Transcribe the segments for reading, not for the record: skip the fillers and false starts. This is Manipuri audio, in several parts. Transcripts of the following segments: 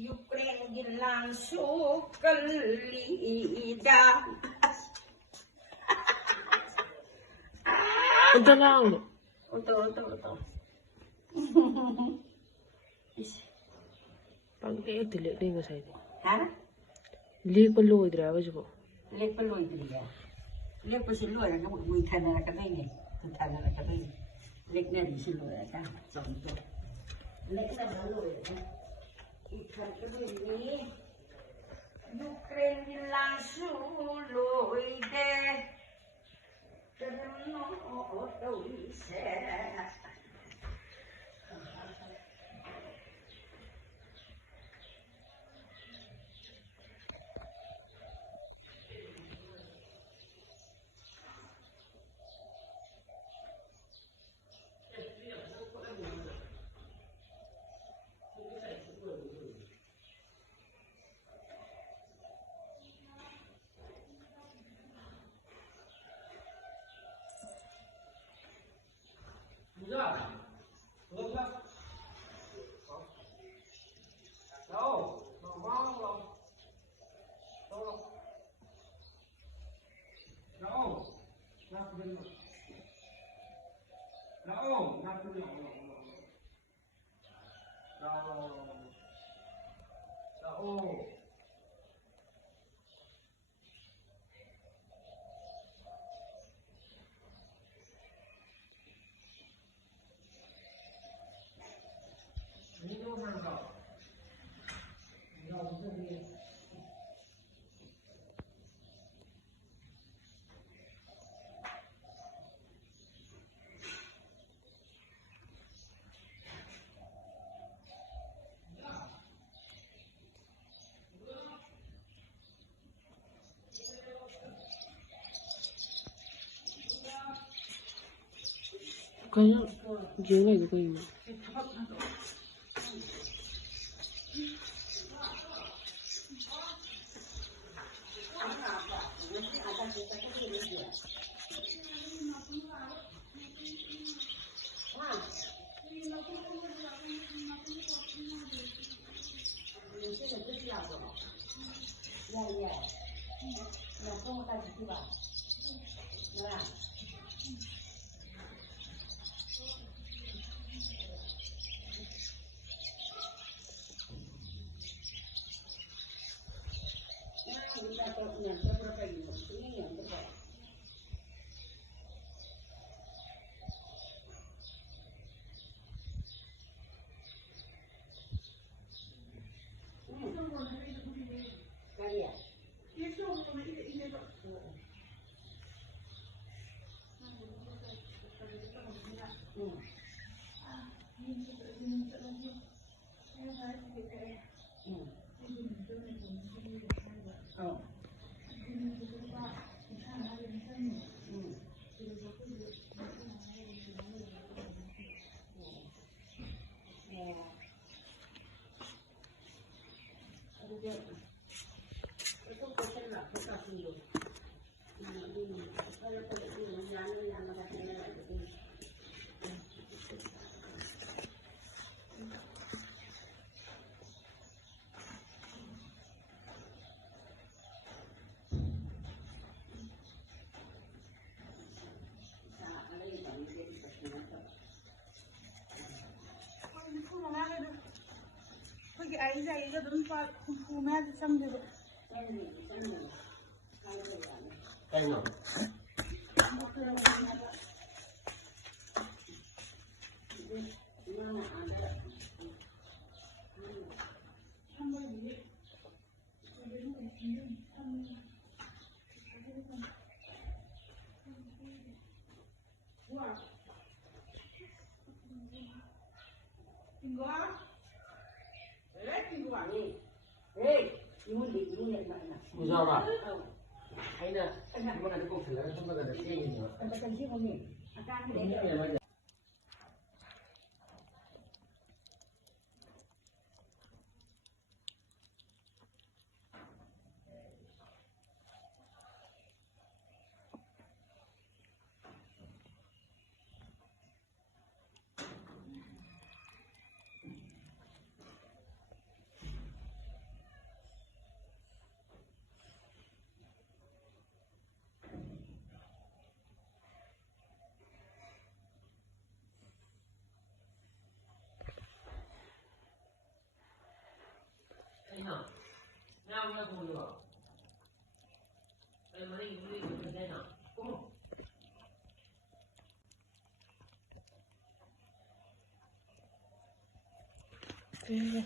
Ukraine gilang sukalida. Unta lang. Unta. Pag dili ko sa ito. Ha? Lipo dira ba siya? Lepo dira. Lepo si Lua na muy kana ka ni. Kana ka ni. Lek na di si Lua ka. Sonto. Lek na Lua. Ikan ka ni. Ukraine lang suloide. Terno to ise. Kaya, jengay ko yun. Ai ra cái đấm qua khu mẹ xong rồi Anh nào? 이거? 왜 이거 아니? ê 이문 này vậy nè 무서워 봐. 아니나 이번에 꼭 들어가서 선배가 내 생일이야. anh ta cần chiếc không nhỉ à ca cái đấy 예, 맞아. Nào, nào nghe cùng được. Em mới đi được thế nào? Cũng 네.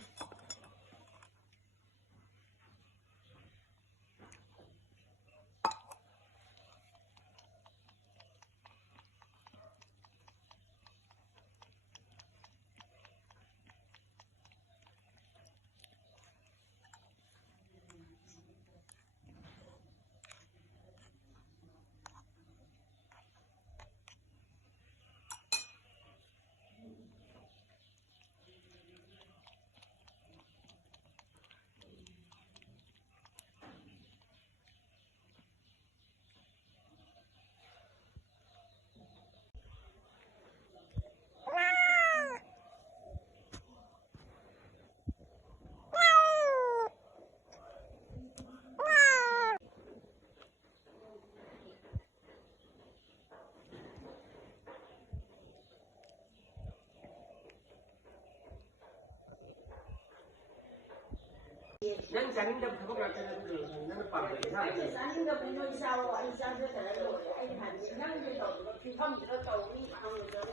난 자닌데 그거 갈 때는 나는 빵을 사. sáng gặp anh sao anh sao cho thằng rồi anh hẳn năng cái đầu thì không thì nó cầu đi mà không được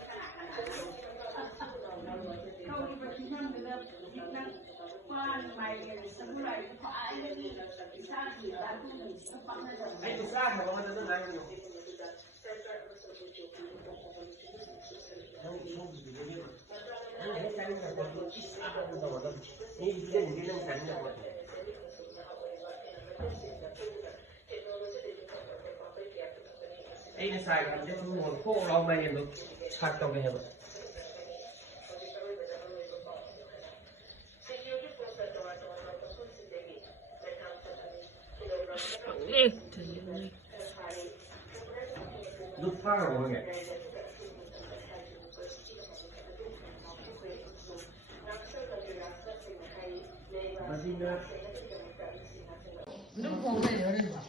không đi vào chính năng được năng qua mày sống lại có ai đi xa thì đã cũng mình sẽ phẳng ra rồi 아니 그 싸, 저거만 해도 나는 Anh xài cái cái nguồn khô lâu bây giờ nó chặt trong cái này rồi. 네, 들리네. nước pha là mọi người. nước cồn này ở đây mà.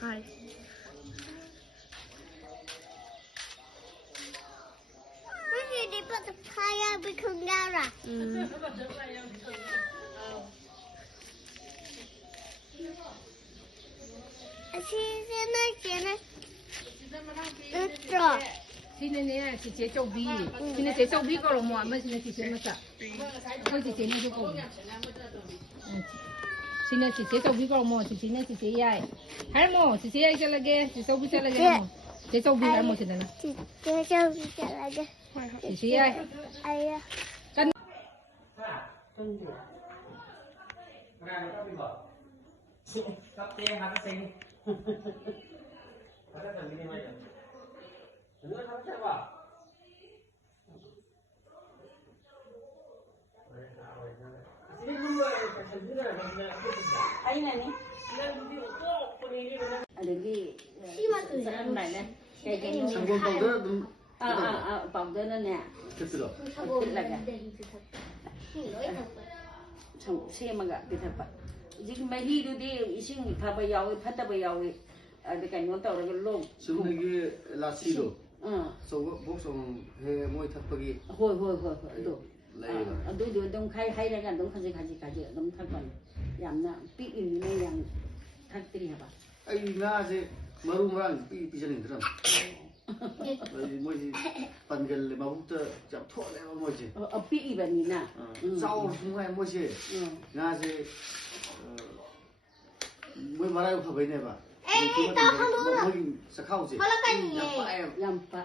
Hi. Maybe they put the fire become Lara. She's in the Jenna. Xin nè, chị chế châu bí, xin chế châu bí có lòng mọi mới xin chị chế mà sợ, thôi chị chế này cho cùng. Xin chị chế châu bí có lòng mọi, chị chế ai, hay mò, chị chế ai cho lagi, chị châu bí cho lagi mò, chế châu bí hay mò chị nè. Chị châu bí cho lagi. Chị chế ai? Ai? Căn. tuân thủ Ra nó có bị bỏ. Cấp tiền hả sinh. Hả cái gì vậy? Nữa không chắc vào. ấy này đừng đi ăn này này cái bỏng đó nè 됐어. là 참 세마가 그렇다. 지금 매일도 이싱 가봐 야위 파다봐 야위 그러니까 이거 떠오르게 롱. 지금 이게 라시도. 응. 소고 복송 해 모이 탑박이. 홀. 또. 동 하이라가 동 가지. 동 탈건. 양나 삐이네 양 탁들이 해봐. 아이 나제 마루랑 삐전이 들어. 뭐지 반ገል레 마부터 잡 토래 뭐지. 삐이버니나. 싸울 순간에 뭐지. 나제 mới mà đây không phải này mà mới sẽ khâu gì lampa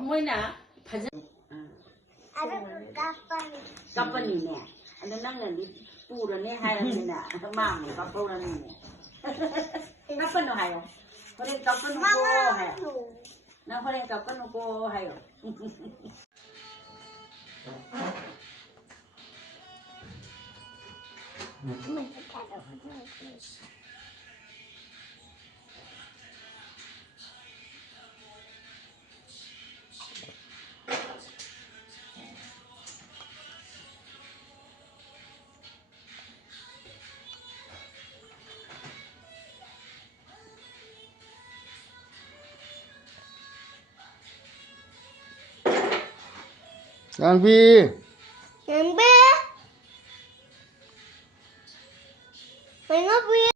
mỗi nà 파전 까빠니네 안데 나는 뿌르네 하야니나 마음이 까빠라니네 까빠노 하요 그래 까빠노 고 하요 나 그래 까빠노 고 하요 Giang Vi Chẳng biết. Mình không biết.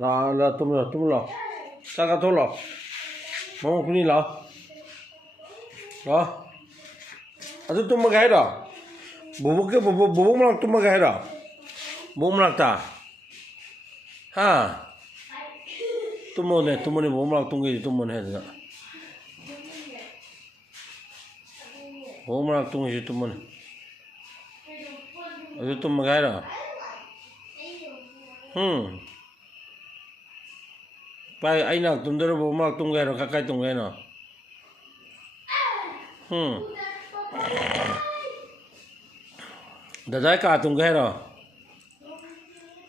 là tôm lò sao cả thô lò mong cũng đi lò đó à tôm mà gái đó bố mà tôm mà gái đó bố mà ta ha tôm này bố mà tôm cái tôm này hết rồi bố mà tôm cái tôm này à tôm mà gái đó Pai ai nak tum dero boma tum gero kakai tum gero. Dadai ka tum gero.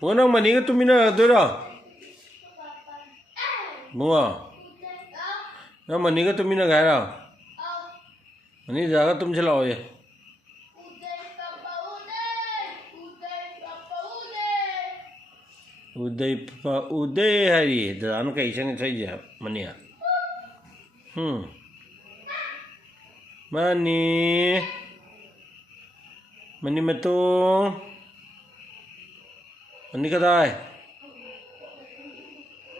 Wonang mani ka tumina dero. Bunga. Na mani ka tumina gero. Mani jaga tum chalao ye. Uday hari dalam kaisan saja mania. Mani metu. Mani kadai.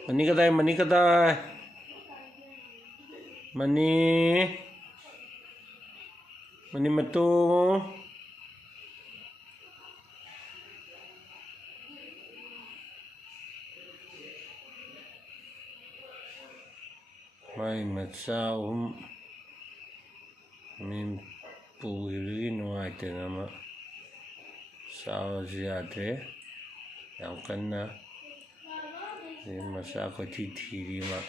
Mani metu. Mai macam min puri nuai tenama sao ziade yang kena di masa aku titi ma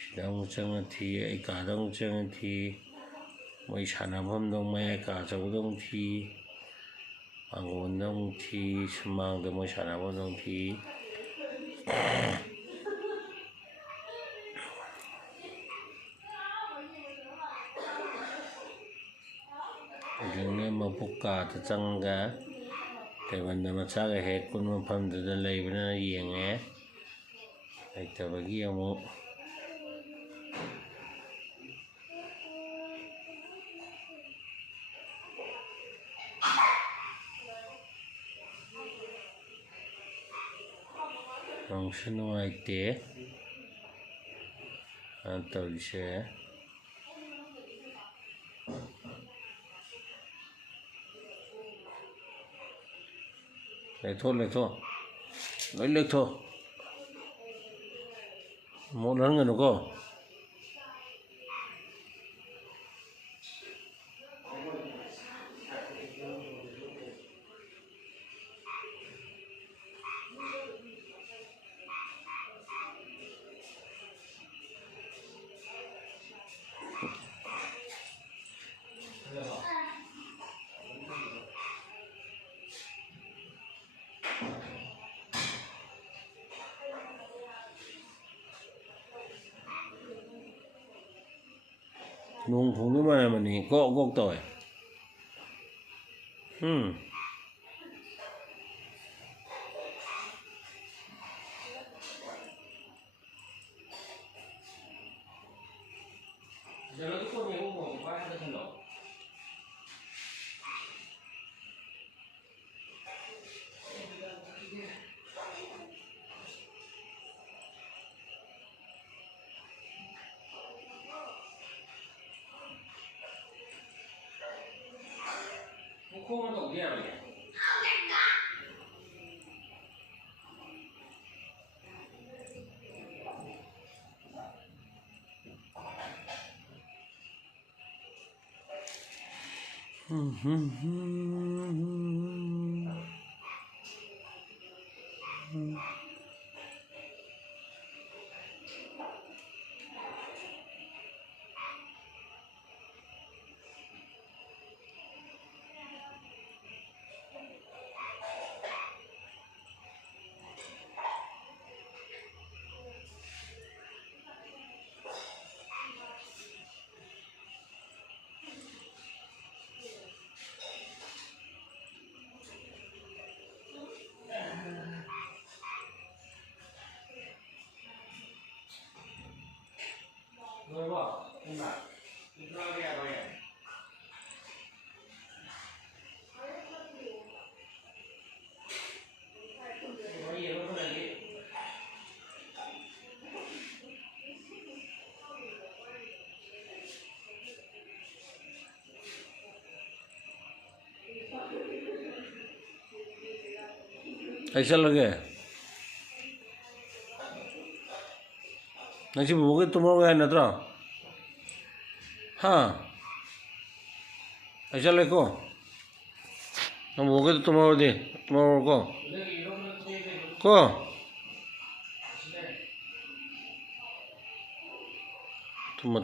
sedang jangan ti kadang jangan ti mai sana pun dong mai kadang dong ti bangun dong ti semang dong mai sana pun dong ti Ini membuka tetangga, teman teman saya hekun mempan dan lain benar yang kita bagi yang mau langsung naik atau bisa lấy thôi lấy thôi một lần người nó có nung phùng cái mà này gốc tỏi không có gì vậy ऐसा लगे नसी बोगे तुम्हारा गया नत्रा हाँ ऐसा लेको हम बोगे तो तुम्हारा दे तुम्हारा को तुम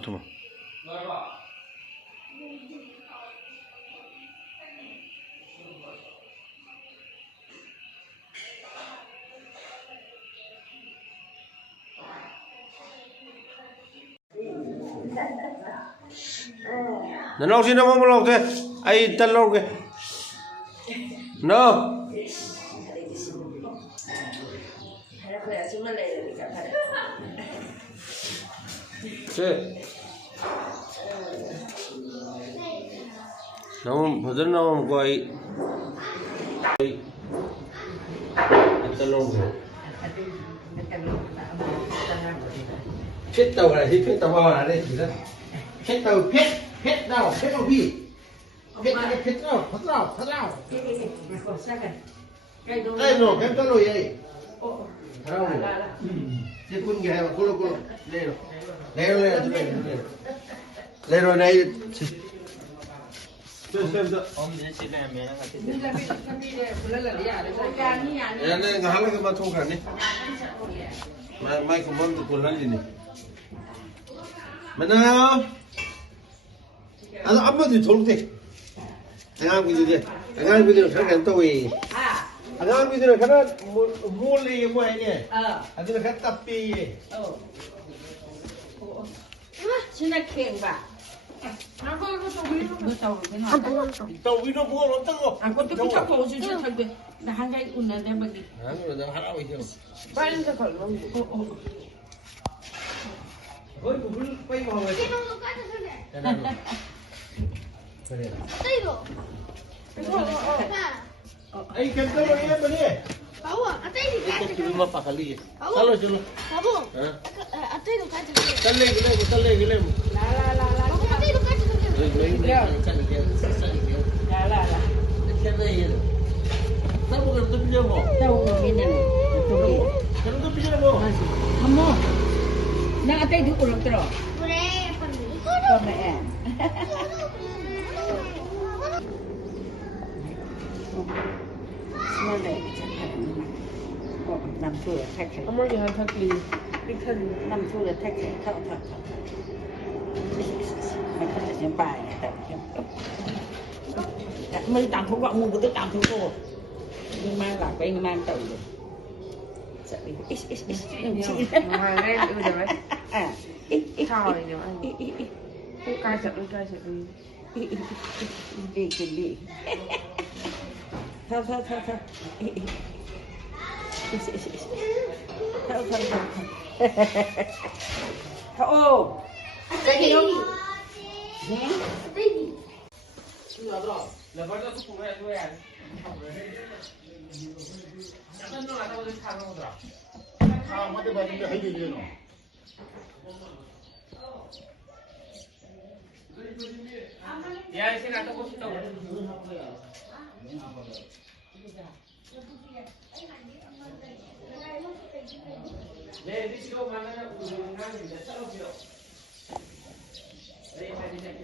nó xin nó mong lâu thế ai tân lâu kìa nó 할아버지가 정말 내야 되니까 팔아. 제 너무 버전 너무 거의 tân lâu kìa phết tàu này thì phết tàu bao là đây chỉ đó phết tàu phết đâu phi phết đâu đây rồi phết tàu rồi đây đâu thế quân nghe mà cô đây rồi đây rồi đây đây ngã cái mà thu cả đi mai cũng muốn tụi nó gì nè mà nào anh bắt thì thôi đi anh ăn cái gì đi anh ăn cái gì khác cái tôi anh ăn cái gì khác đó mua gì mua hay nè anh cái khác tập pi 신나 캔바. tàu vi nó mua nó tao 안 것도 붙잡고 오시죠. 나 한가지 웃는데 뭐. anh rồi halau vậy 빨리 가 걸로. ôi cũng quay vào rồi Cái nó có cái này. Đây rồi. anh cầm tao rồi em đi Babu, đây thì cái cái mà phải đi sao rồi chứ Babu, đây là cái gì? cắt lên Babu, đây là cái gì? cái này sao mà tôi bây giờ mà đâu mà bên này. cái nó bây giờ mà 한번 나 앞에 누구 올라들어. 그래, 빨리. 그래. 스몰레 남수의 택해. 어머니 한 탁리 빅한 남수의 택해. 타.มันก็จะเสียไปแต่ไม่ตามทุกวันมึงก็ต้องตามทุกตัวมึงมาหลักไปมึงมาตื่นจะไปอิช말에 이거 왜? 차 이거 아니. 까지ดีกินดีท่าโอ้ใส่กี่นก Baby. là vẫn là thuốc của tôi à chắc nó là tao đi thang không rồi mà tôi bảo tôi hay gì nữa ya sẽ là tao có tao 네, 드시고 만나면 우리는 이제 썰어줘요. 네, 잘 드세요.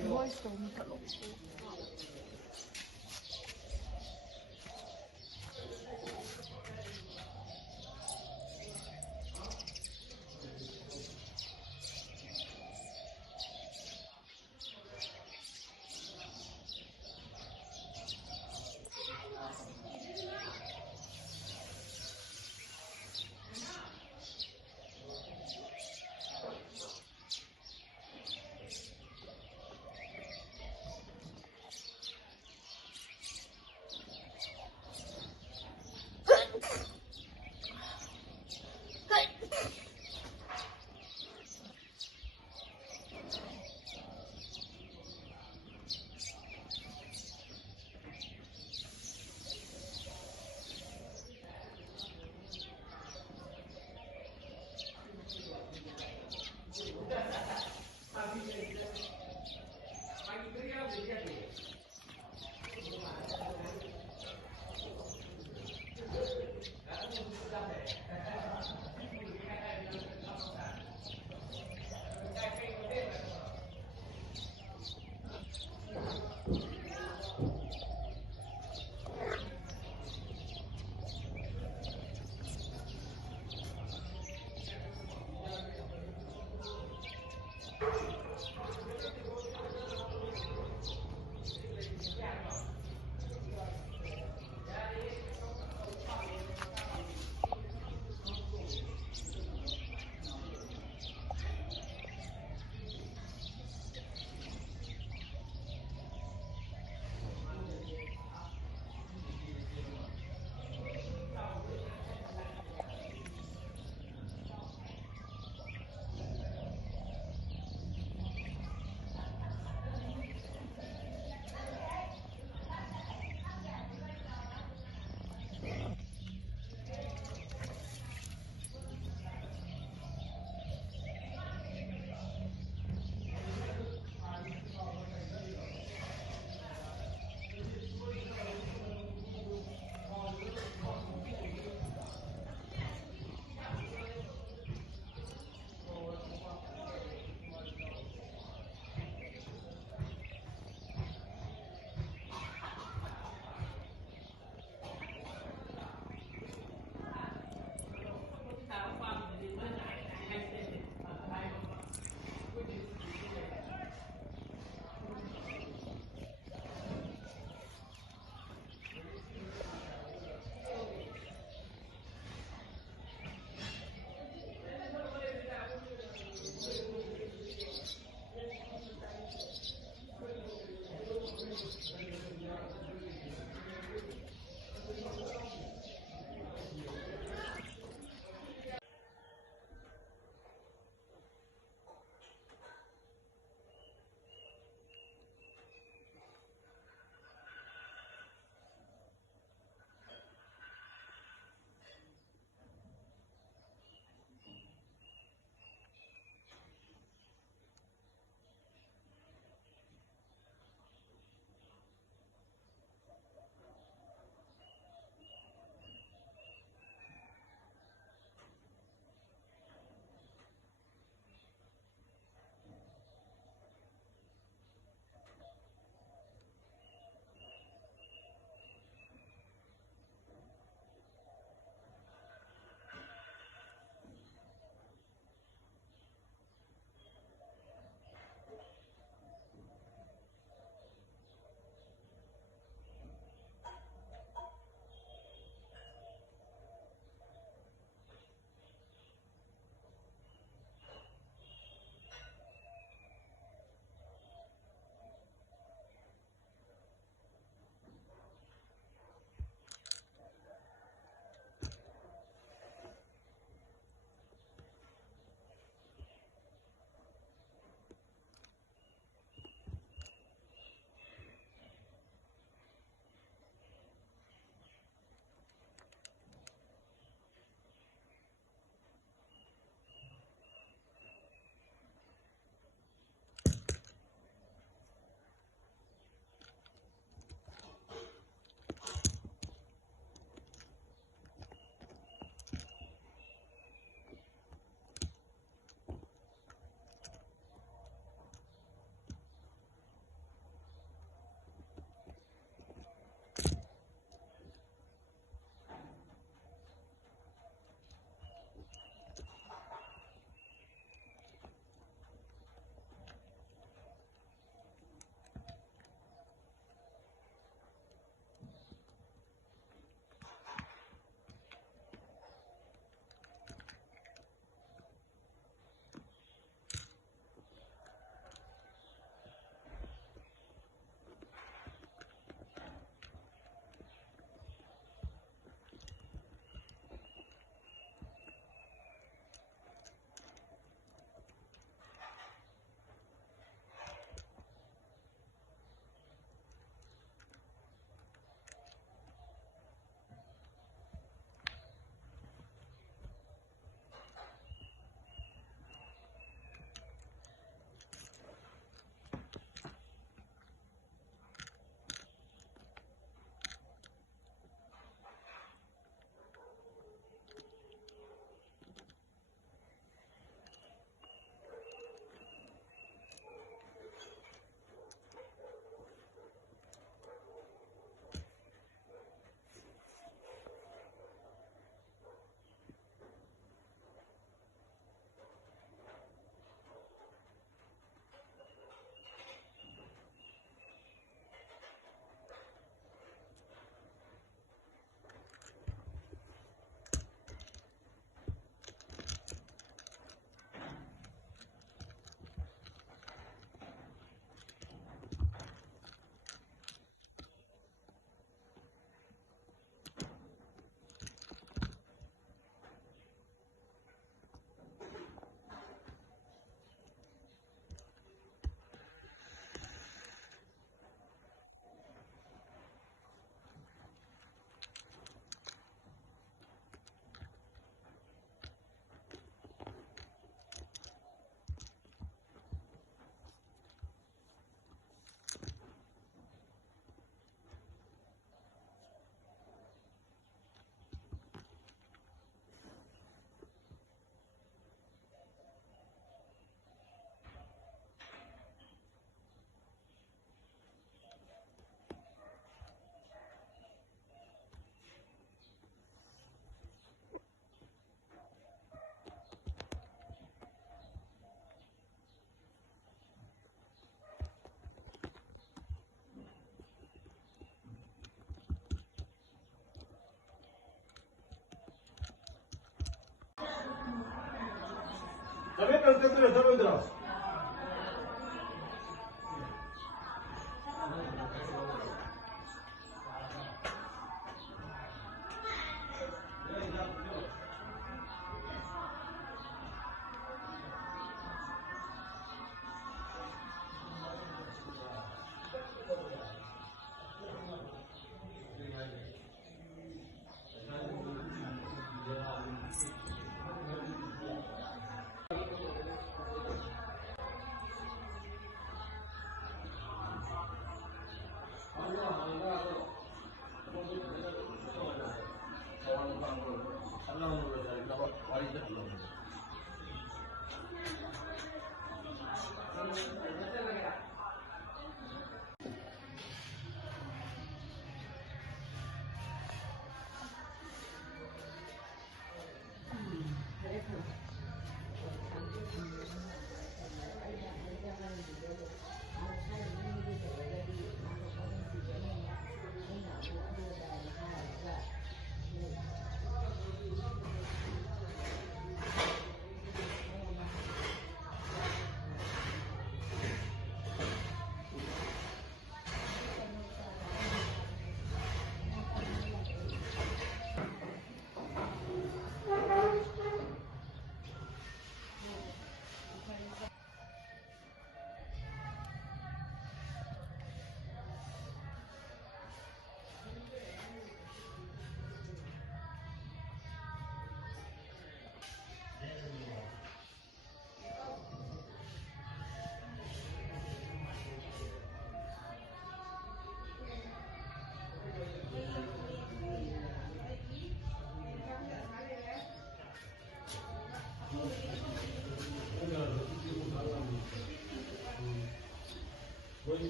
들어.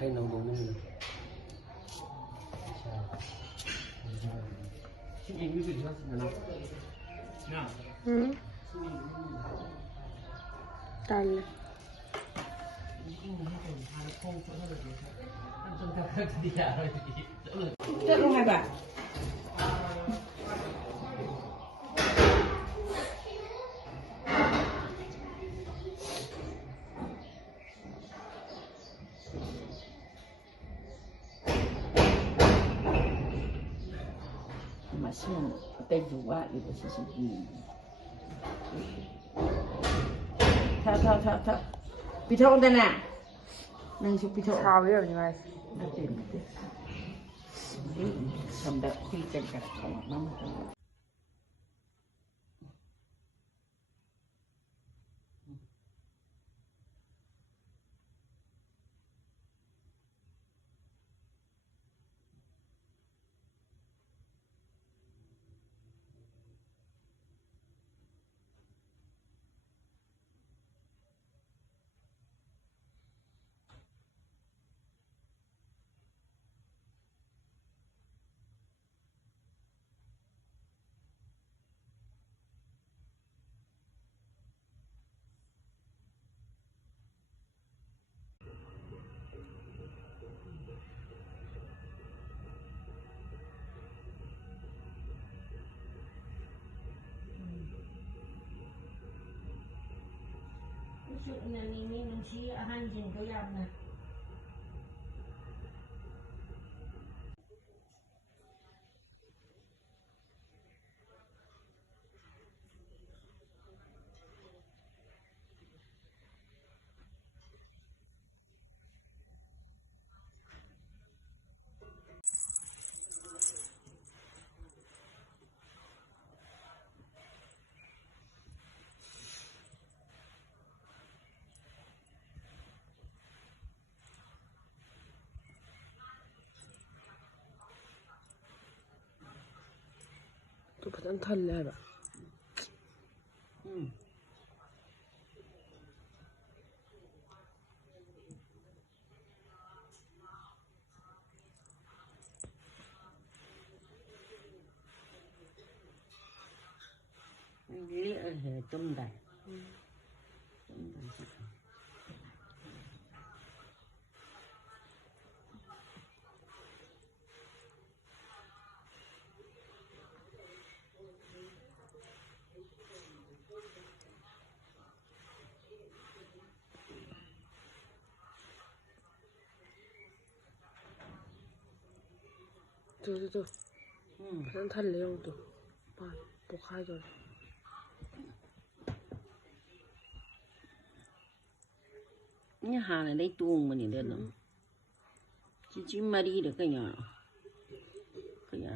Thay nấu đúng không? Talle. Chết luôn hai bà. Masih ada dua itu sisi. Thao. Bị thâu đây nè. Nâng chụp bị thâu. Sao biết rồi như vậy? Nó tìm được. Xong đợi khi cần cả phòng mắm. Chuyện này mình chỉ hành trình tôi làm này. 또 그냥 달래라. Lý ở hệ tôm đầy. Tôm đầy sắc. 또. 그냥 달래요 또. 봐, 뭐 가져. Nhà hàng này đây tuồng mà nhìn được không? Chỉ Marie được cái nhỏ. Cái nhỏ.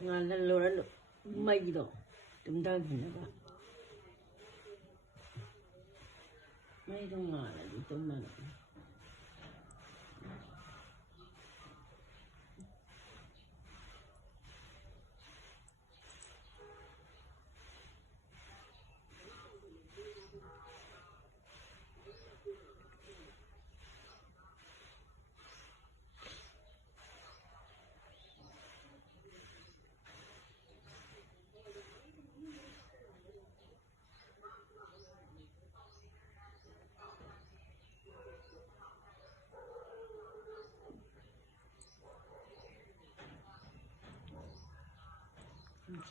Ngon lên luôn đó, mây đồ, chúng ta thì nó mấy trong ngồi là đi tôm mà.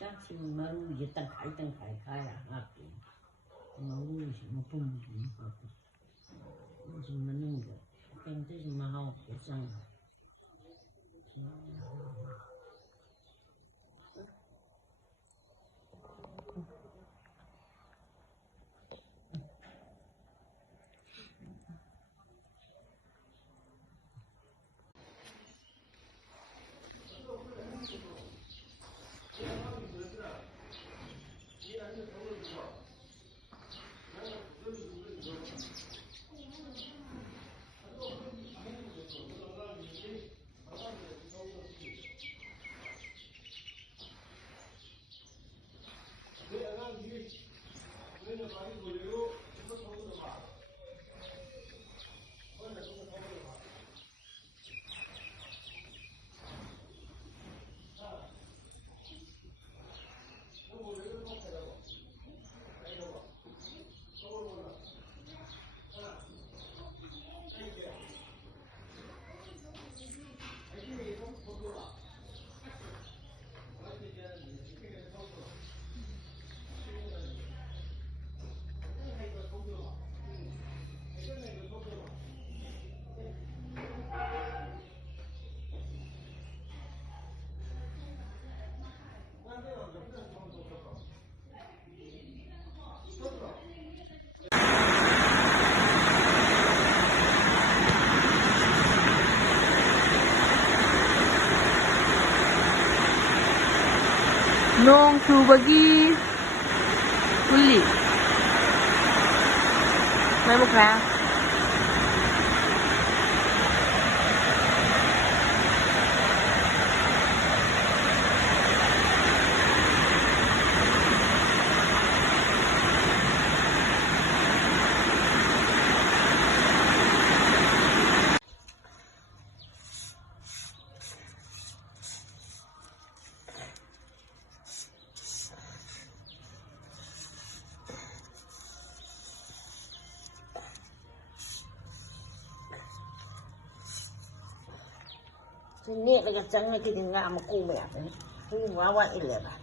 Chắc chỉ mà nuôi gì tăng khải là hạt tiền, mà nuôi gì mà bung gì mà nuôi gì mà nuôi được, cái gì mà hao cái răng. Nong chubagi uli. May mukha. Ini lagi jangan kita nggak mau kume apa ni? Ini ngawat ini lah.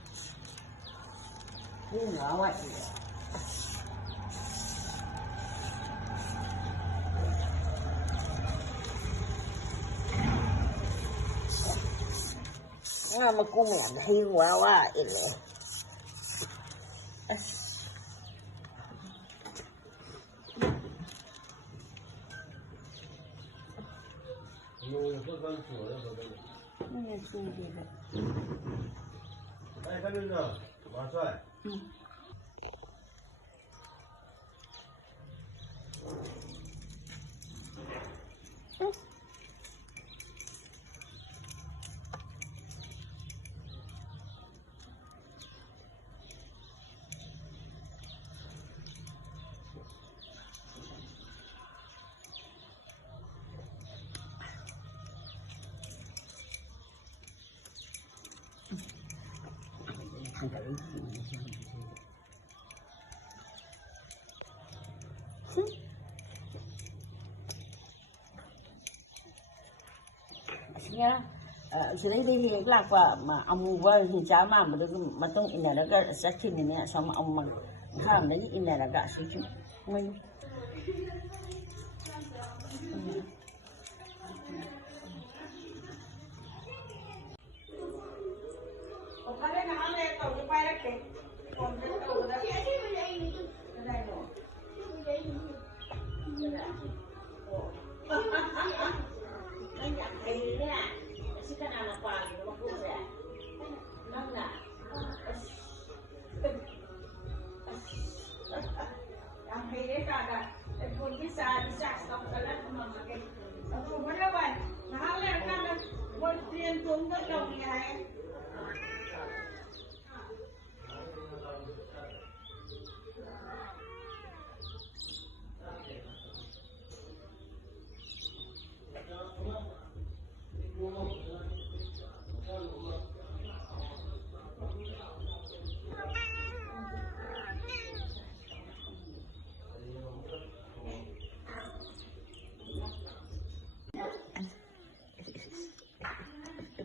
Ini ngawat ini. Nggak mau kume apa? Ini ngawat ini. Ini sudah. Hai, kan Nuna. Masuk. Aslinya, sering dia hilang apa, amu buat hijau mah, betul ini ada section ini sama amu ham lagi ini ada section, mui.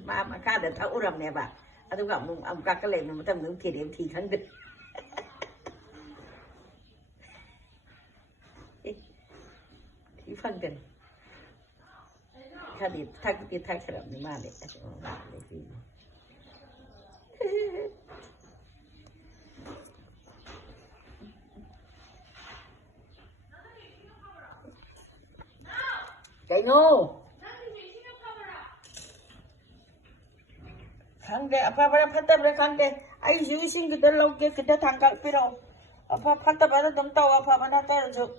Mà cá được thấu rầm nè bà, tôi gặp ông cá cái lệnh mà tâm những thì điểm thì khẳng định. Thì phân cần,ถ้าดีถ้ากินถ้าขนมนี่มากเลยไก่โน่Khangde apa patah berkhangde, ayu using kita lauke kita tangkap piro, apa patah pada dom tahu apa mana tahu